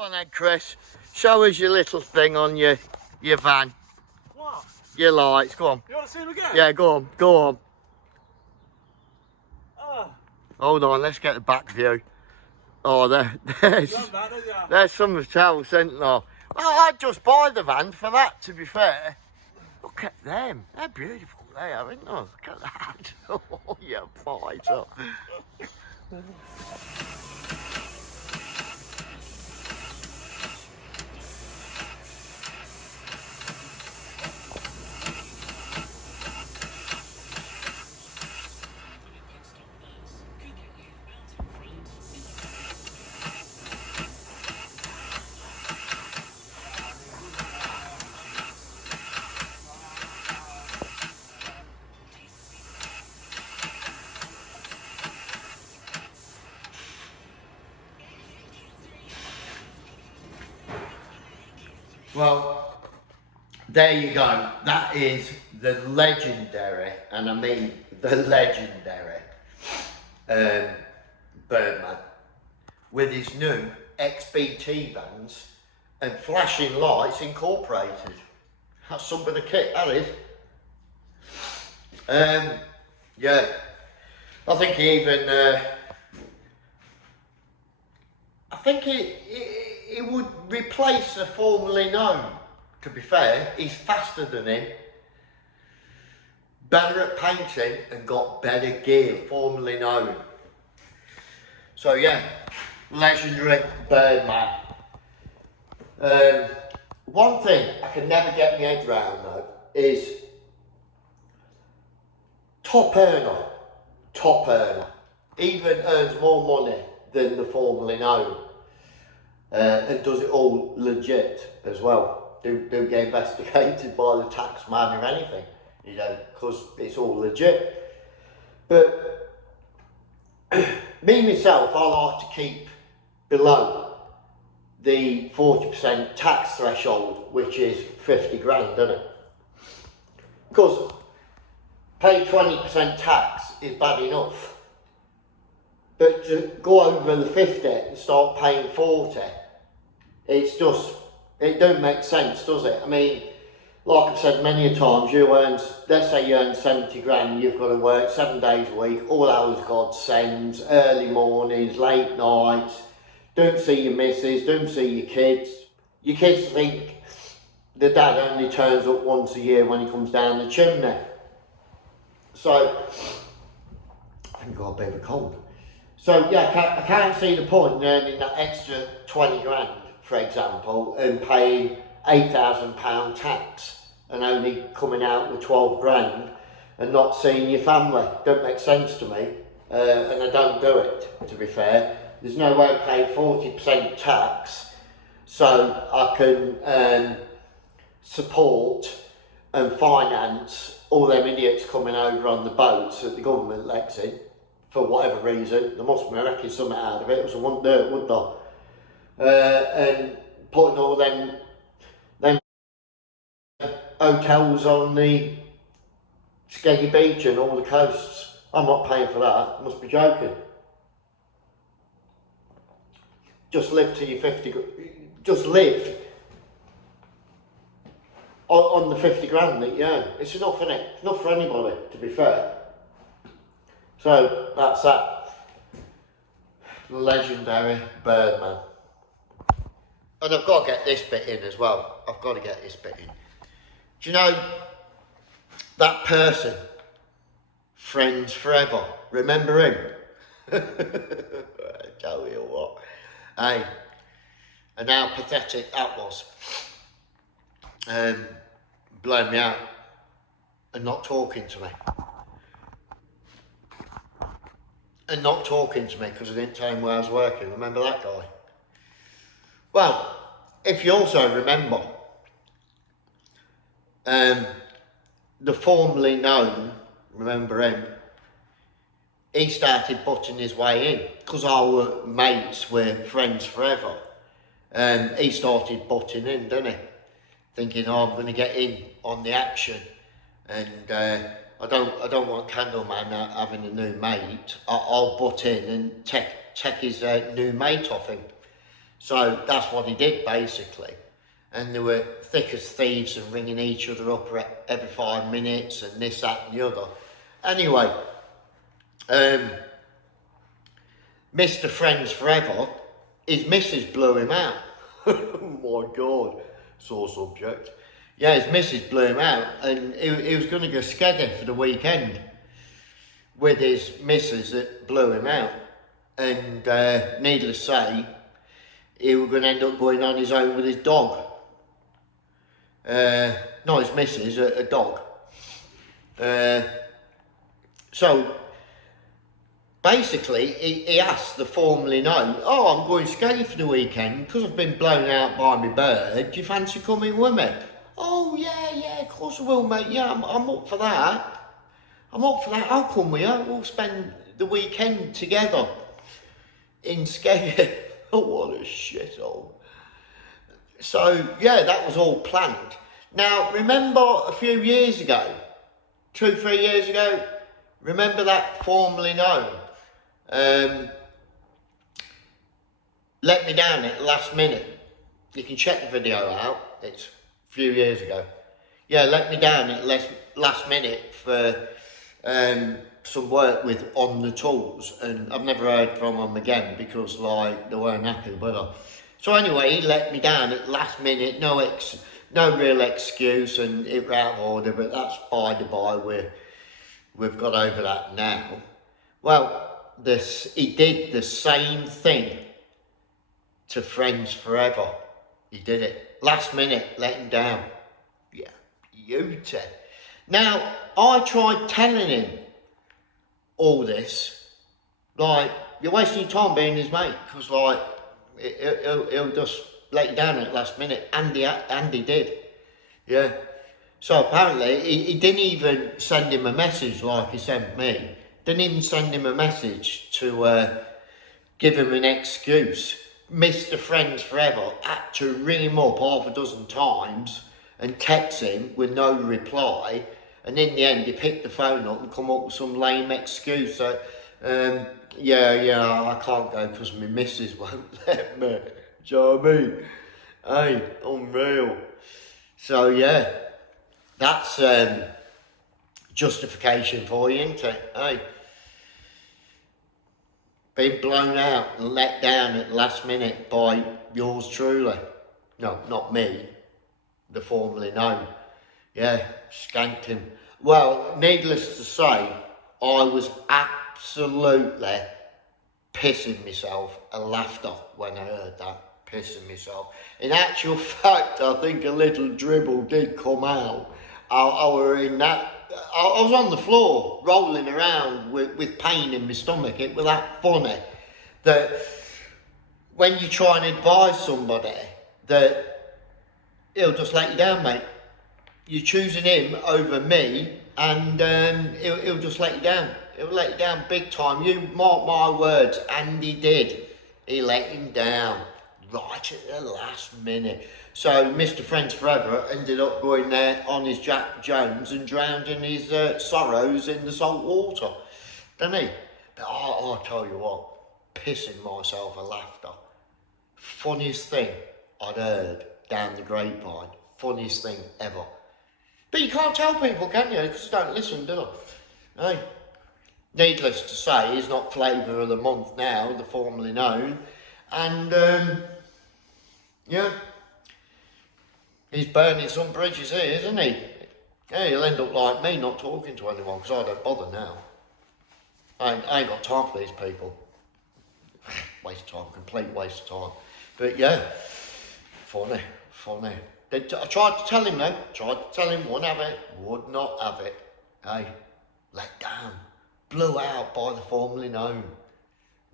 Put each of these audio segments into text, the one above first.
Go on then, Chris. Show us your little thing on your van. What? Your lights, go on. You want to see them again? Yeah, go on, go on. Oh. Hold on, let's get the back view. Oh, there's some hotels, isn't there? Well, I'd just buy the van for that, to be fair. Look at them. They're beautiful, they are, aren't they? Look at that. Oh, yeah, fighter. Well, there you go. That is the legendary, and I mean the legendary, Birdman, with his new XBT vans and flashing lights incorporated. That's some bit of kit, that is. Yeah, I think he even, I think he would replace the formerly known. To be fair, he's faster than him, better at painting, and got better gear, formerly known. So yeah, legendary Birdman. One thing I can never get my head round though is top earner, even earns more money than the formerly known. And does it all legit as well. Don't get investigated by the tax man or anything, you know, because it's all legit. But me myself, I like to keep below the 40% tax threshold, which is 50 grand, isn't it? Because pay 20% tax is bad enough, but to go over the 50 and start paying 40, it's just, it don't make sense, does it? I mean, like I've said many a times, you earn, let's say you earn 70 grand, you've got to work 7 days a week, all hours God sends, early mornings, late nights, don't see your missus, don't see your kids. Your kids think the dad only turns up once a year when he comes down the chimney. So, I think I've got a bit of a cold. So yeah, I can't see the point in earning that extra 20 grand, for example, and paying £8,000 tax and only coming out with 12 grand and not seeing your family. Don't make sense to me, and I don't do it, to be fair. There's no way to pay 40% tax so I can support and finance all them idiots coming over on the boats that the government lets in for whatever reason. There must be making something out of it, else I wouldn't do it, would they? And putting all them hotels on the Skeggy Beach and all the coasts. I'm not paying for that, I must be joking. Just live till you're 50, just live on the 50 grand that you earn. It's enough, isn't it? It's enough for anybody, to be fair. So, that's that. Legendary Birdman. And I've got to get this bit in as well. I've got to get this bit in. Do you know that person, Friends Forever? Remember him? I tell you what. Hey, and how pathetic that was. Blowing me out and not talking to me. And not talking to me because I didn't tell him where I was working. Remember that guy? Well, if you also remember, the formerly known, remember him, he started butting his way in because our mates were friends forever. He started butting in, didn't he? Thinking, oh, I'm going to get in on the action, and I don't want Candleman having a new mate. I'll butt in and take his new mate off him. So that's what he did basically. And they were thick as thieves and ringing each other up every 5 minutes and this, that and the other. Anyway, Mr. Friends Forever, his missus blew him out. Oh my God, sore subject. Yeah, his missus blew him out and he was going to go skedding for the weekend with his missus that blew him out. And needless to say, he was going to end up going on his own with his dog. Not his missus, a dog. So basically, he asked the formerly known, oh, I'm going skating for the weekend because I've been blown out by my bird. Do you fancy coming with me? Oh, yeah, of course I will, mate. Yeah, I'm up for that. I'm up for that. I'll come with you. We'll spend the weekend together in skating. Oh, what a shithole. So, yeah, that was all planned. Now, remember a few years ago, 2-3 years ago, remember that formerly known let me down at the last minute. You can check the video out, it's a few years ago. Yeah, let me down at last minute for some work with On The Tools, and I've never heard from them again because like they weren't happy with her. So anyway, he let me down at last minute, no real excuse, and it was out of order, but that's by the by, we've got over that now. Well, he did the same thing to Friends Forever. He did it. Last minute, let him down. Yeah, beauty. Now, I tried telling him all this, like, you're wasting your time being his mate, because like, he'll just let you down at last minute, and he did. Yeah. So apparently, he didn't even send him a message like he sent me. Didn't even send him a message to give him an excuse. Mr. Friends Forever had to ring him up half a dozen times and text him with no reply. And in the end, he picked the phone up and come up with some lame excuse. So, yeah, I can't go because my missus won't let me. Do you know what I mean? Hey, unreal. So, yeah, that's justification for you, isn't it? Hey, being blown out and let down at the last minute by yours truly. No, not me, the formerly known. Yeah, skanked him. Well, needless to say, I was absolutely pissing myself of laughter when I heard that, pissing myself. In actual fact, I think a little dribble did come out. I was on the floor, rolling around with pain in my stomach. It was that funny that when you try and advise somebody that he'll just let you down, mate. You're choosing him over me, and he'll just let you down. He'll let you down big time. You mark my words, and he did. He let him down right at the last minute. So Mr. Friends Forever ended up going there on his Jack Jones and drowning his sorrows in the salt water, didn't he? But I'll tell you what, pissing myself of laughter. Funniest thing I'd heard down the grapevine. Funniest thing ever. But you can't tell people, can you? Because they don't listen, do they? Hey. Needless to say, he's not flavour of the month now, the formerly known. And, yeah. He's burning some bridges here, isn't he? Yeah, he'll end up like me, not talking to anyone, because I don't bother now. I ain't got time for these people. Waste of time, complete waste of time. But yeah, funny. I tried to tell him though, wouldn't have it, would not have it. Hey, let down, blew out by the formerly known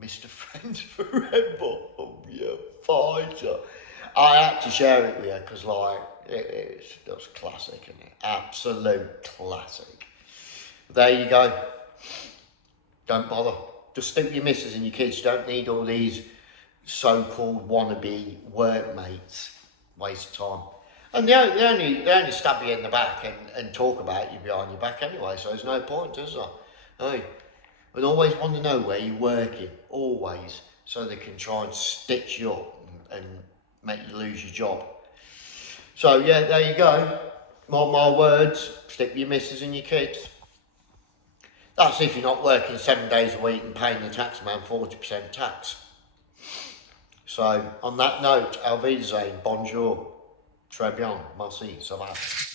Mr. Friends Forever. Oh yeah, fighter. I had to share it with you because like, it's just classic, isn't it? Absolute classic. There you go. Don't bother. Just stick with your missus and your kids. You don't need all these so-called wannabe workmates. Waste of time. And they only stab you in the back and talk about you behind your back anyway, so there's no point, is there? Hey, and always want to know where you're working, always, so they can try and stitch you up and and make you lose your job. So yeah, there you go. Mark my words, stick with your missus and your kids. That's if you're not working 7 days a week and paying the taxman 40% tax. So on that note, auf Wiedersehen, bonjour, très bien, merci, ça va.